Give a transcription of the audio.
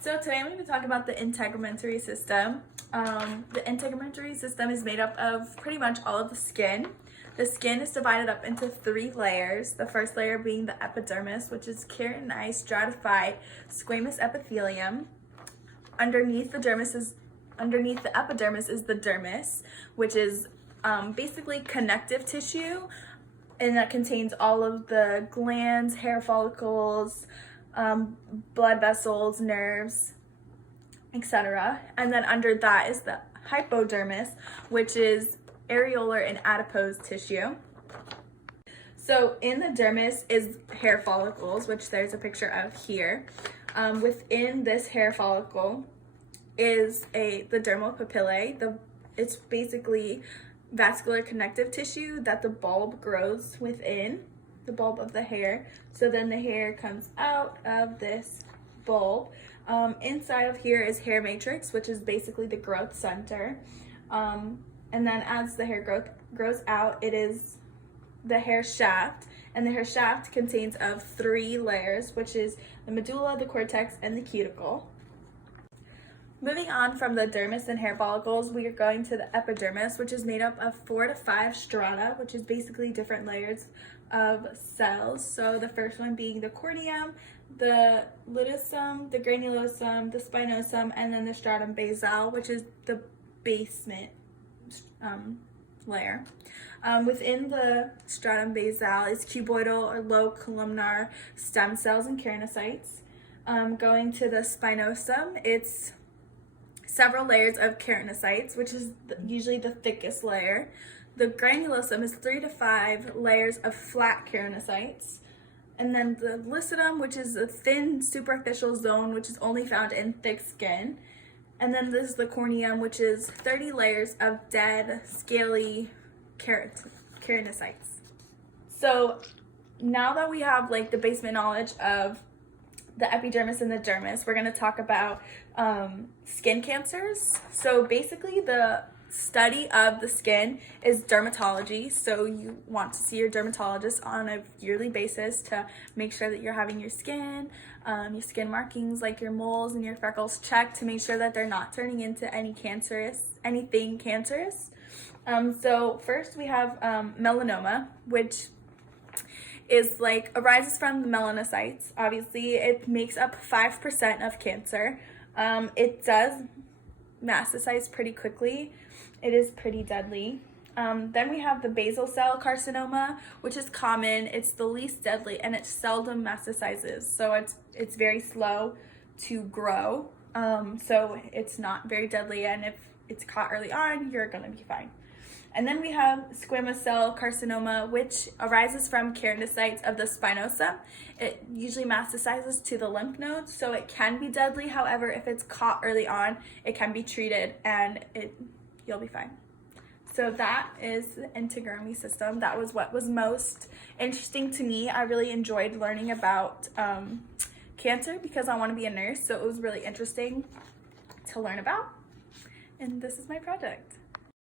So today I'm going to talk about the integumentary system. The integumentary system is made up of pretty much all of the skin. The skin is divided up into 3 layers. The first layer being the epidermis, which is keratinized, stratified, squamous epithelium. Underneath the epidermis is the dermis, which is basically connective tissue, and that contains all of the glands, hair follicles, blood vessels, nerves, etc. And then under that is the hypodermis, which is areolar and adipose tissue. So in the dermis is hair follicles, which there's a picture of here. Within this hair follicle is the dermal papillae. It's basically vascular connective tissue that the bulb grows within the bulb of the hair. So then the hair comes out of this bulb. Inside of here is hair matrix, which is basically the growth center. And then as the hair grows out, it is the hair shaft. And the hair shaft contains of 3 layers, which is the medulla, the cortex, and the cuticle. Moving on from the dermis and hair follicles, we are going to the epidermis, which is made up of 4 to 5 strata, which is basically different layers of cells. So the first one being the corneum, the luteolum, the granulosum, the spinosum, and then the stratum basale, which is the basement layer. Within the stratum basale is cuboidal or low columnar stem cells and keratinocytes. Going to the spinosum, it's several layers of keratinocytes, which is usually the thickest layer. The granulosum is 3 to 5 layers of flat keratinocytes. And then the lucidum, which is a thin superficial zone, which is only found in thick skin. And then this is the corneum, which is 30 layers of dead, scaly keratinocytes. So now that we have like the basement knowledge of the epidermis and the dermis, we're going to talk about skin cancers. So basically the study of the skin is dermatology. So you want to see your dermatologist on a yearly basis to make sure that you're having your skin markings like your moles and your freckles checked to make sure that they're not turning into anything cancerous. So first we have melanoma, which is arises from the melanocytes. Obviously, it makes up 5% of cancer. It does metastasize pretty quickly. It is pretty deadly. Then we have the basal cell carcinoma, which is common. It's the least deadly, and it seldom metastasizes. So it's very slow to grow. So it's not very deadly, and if it's caught early on, you're gonna be fine. And then we have squamous cell carcinoma, which arises from keratinocytes of the spinosum. It usually metastasizes to the lymph nodes, so it can be deadly. However, if it's caught early on, it can be treated and you'll be fine. So that is the integumentary system. That was what was most interesting to me. I really enjoyed learning about cancer because I want to be a nurse, so it was really interesting to learn about. And this is my project.